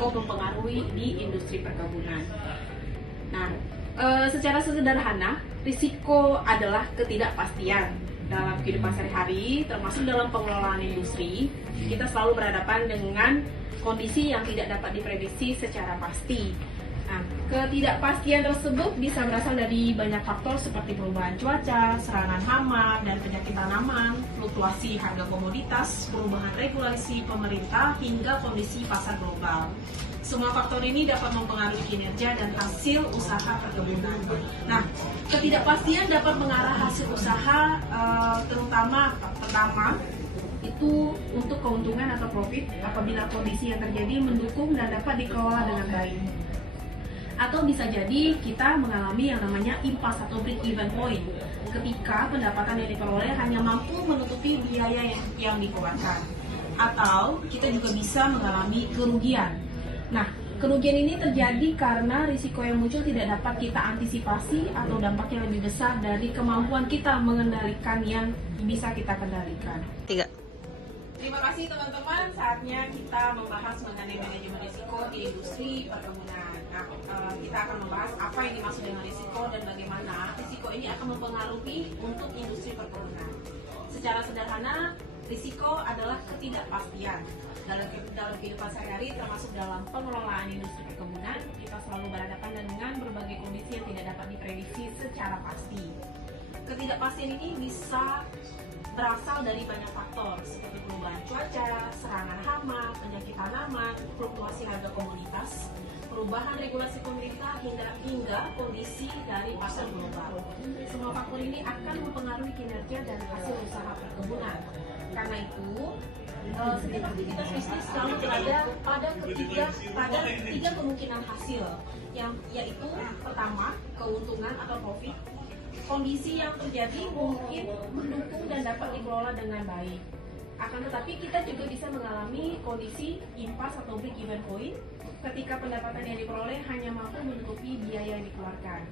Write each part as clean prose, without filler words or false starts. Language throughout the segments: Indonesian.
risiko mempengaruhi di industri perkebunan. Nah, secara sederhana, risiko adalah ketidakpastian dalam kehidupan sehari-hari, termasuk dalam pengelolaan industri. Kita selalu berhadapan dengan kondisi yang tidak dapat diprediksi secara pasti. Nah, ketidakpastian tersebut bisa berasal dari banyak faktor seperti perubahan cuaca, serangan hama dan penyakit tanaman, fluktuasi harga komoditas, perubahan regulasi pemerintah, hingga kondisi pasar global. Semua faktor ini dapat mempengaruhi kinerja dan hasil usaha perkebunan. Nah, ketidakpastian dapat mengarah hasil usaha terutama pertama itu untuk keuntungan atau profit apabila kondisi yang terjadi mendukung dan dapat dikelola dengan baik. Atau bisa jadi kita mengalami yang namanya impasse atau break-even point ketika pendapatan yang diperoleh hanya mampu menutupi biaya yang dikeluarkan. Atau kita juga bisa mengalami kerugian. Nah, kerugian ini terjadi karena risiko yang muncul tidak dapat kita antisipasi atau dampaknya lebih besar dari kemampuan kita mengendalikan yang bisa kita kendalikan. 3. Terima kasih teman-teman, saatnya kita membahas mengenai manajemen risiko di industri perkebunan. Nah, kita akan membahas apa yang dimaksud dengan risiko dan bagaimana risiko ini akan mempengaruhi untuk industri perkebunan. Secara sederhana, risiko adalah ketidakpastian. Dalam kehidupan sehari-hari, termasuk dalam pengelolaan industri perkebunan, kita selalu berhadapan dengan berbagai kondisi yang tidak dapat diprediksi secara pasti. Ketidakpastian ini bisa berasal dari banyak faktor seperti perubahan cuaca, serangan hama, penyakit tanaman, fluktuasi harga komoditas, perubahan regulasi pemerintah hingga kondisi dari pasar global. Semua faktor ini akan mempengaruhi kinerja dan hasil usaha perkebunan. Karena itu, setiap aktivitas bisnis selalu berada pada tiga kemungkinan hasil, yaitu pertama, keuntungan atau profit. Kondisi yang terjadi mungkin mendukung dan dapat dikelola dengan baik. Akan tetapi kita juga bisa mengalami kondisi impasse atau break-even point ketika pendapatan yang diperoleh hanya mampu menutupi biaya yang dikeluarkan.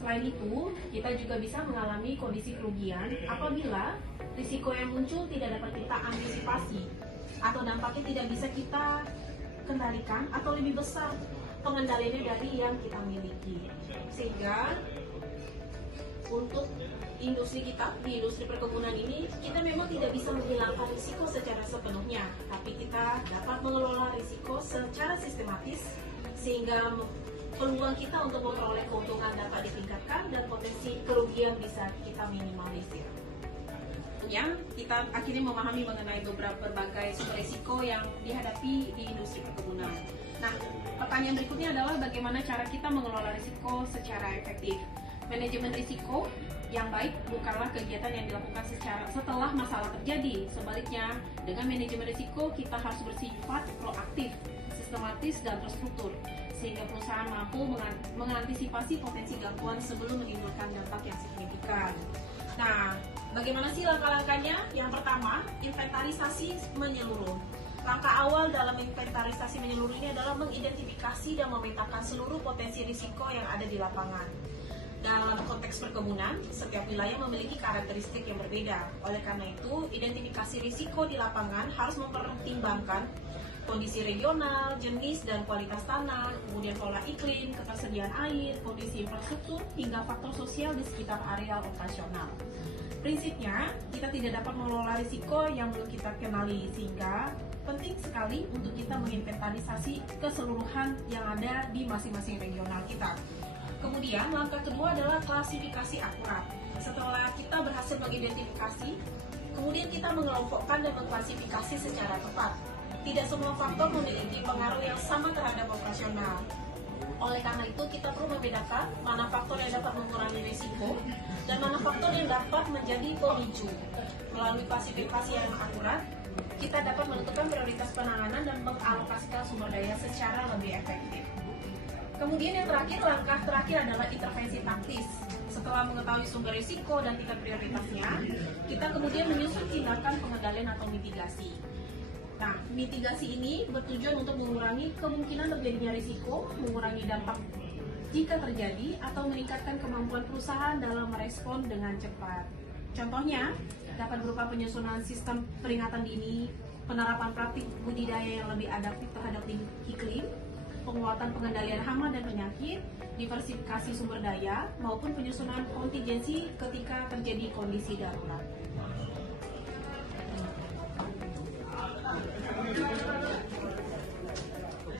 Selain itu, kita juga bisa mengalami kondisi kerugian apabila risiko yang muncul tidak dapat kita antisipasi atau dampaknya tidak bisa kita kendalikan atau lebih besar pengendaliannya dari yang kita miliki. Sehingga untuk industri kita, di industri perkebunan ini, kita memang tidak bisa menghilangkan risiko secara sepenuhnya, tapi kita dapat mengelola risiko secara sistematis sehingga peluang kita untuk memperoleh keuntungan dapat ditingkatkan dan potensi kerugian bisa kita minimalisir. Tentunya kita akhirnya memahami mengenai berbagai sumber risiko yang dihadapi di industri perkebunan. Nah, pertanyaan berikutnya adalah bagaimana cara kita mengelola risiko secara efektif. Manajemen risiko yang baik bukanlah kegiatan yang dilakukan setelah masalah terjadi. Sebaliknya, dengan manajemen risiko kita harus bersifat proaktif, sistematis, dan terstruktur, sehingga perusahaan mampu mengantisipasi potensi gangguan sebelum menimbulkan dampak yang signifikan. Nah, bagaimana sih langkah-langkahnya? Yang pertama, inventarisasi menyeluruh. Langkah awal dalam inventarisasi menyeluruh ini adalah mengidentifikasi dan memetakan seluruh potensi risiko yang ada di lapangan. Dalam konteks perkebunan, setiap wilayah memiliki karakteristik yang berbeda. Oleh karena itu, identifikasi risiko di lapangan harus mempertimbangkan kondisi regional, jenis dan kualitas tanah, kemudian pola iklim, ketersediaan air, kondisi infrastruktur, hingga faktor sosial di sekitar areal operasional. Prinsipnya, kita tidak dapat mengelola risiko yang belum kita kenali, sehingga penting sekali untuk kita menginventarisasi keseluruhan yang ada di masing-masing regional kita. Kemudian langkah kedua adalah klasifikasi akurat. Setelah kita berhasil mengidentifikasi, kemudian kita mengelompokkan dan mengklasifikasi secara tepat. Tidak semua faktor memiliki pengaruh yang sama terhadap operasional. Oleh karena itu, kita perlu membedakan mana faktor yang dapat mengurangi risiko dan mana faktor yang dapat menjadi pemicu. Melalui klasifikasi yang akurat, kita dapat menentukan prioritas penanganan dan mengalokasikan sumber daya secara lebih efektif. Kemudian yang terakhir, langkah terakhir adalah intervensi taktis. Setelah mengetahui sumber risiko dan tingkat prioritasnya, kita kemudian menyusun tindakan pengendalian atau mitigasi. Nah, mitigasi ini bertujuan untuk mengurangi kemungkinan terjadinya risiko, mengurangi dampak jika terjadi, atau meningkatkan kemampuan perusahaan dalam merespon dengan cepat. Contohnya, dapat berupa penyusunan sistem peringatan dini, penerapan praktik budidaya yang lebih adaptif terhadap iklim, penguatan pengendalian hama dan penyakit, diversifikasi sumber daya, maupun penyusunan kontingensi ketika terjadi kondisi darurat.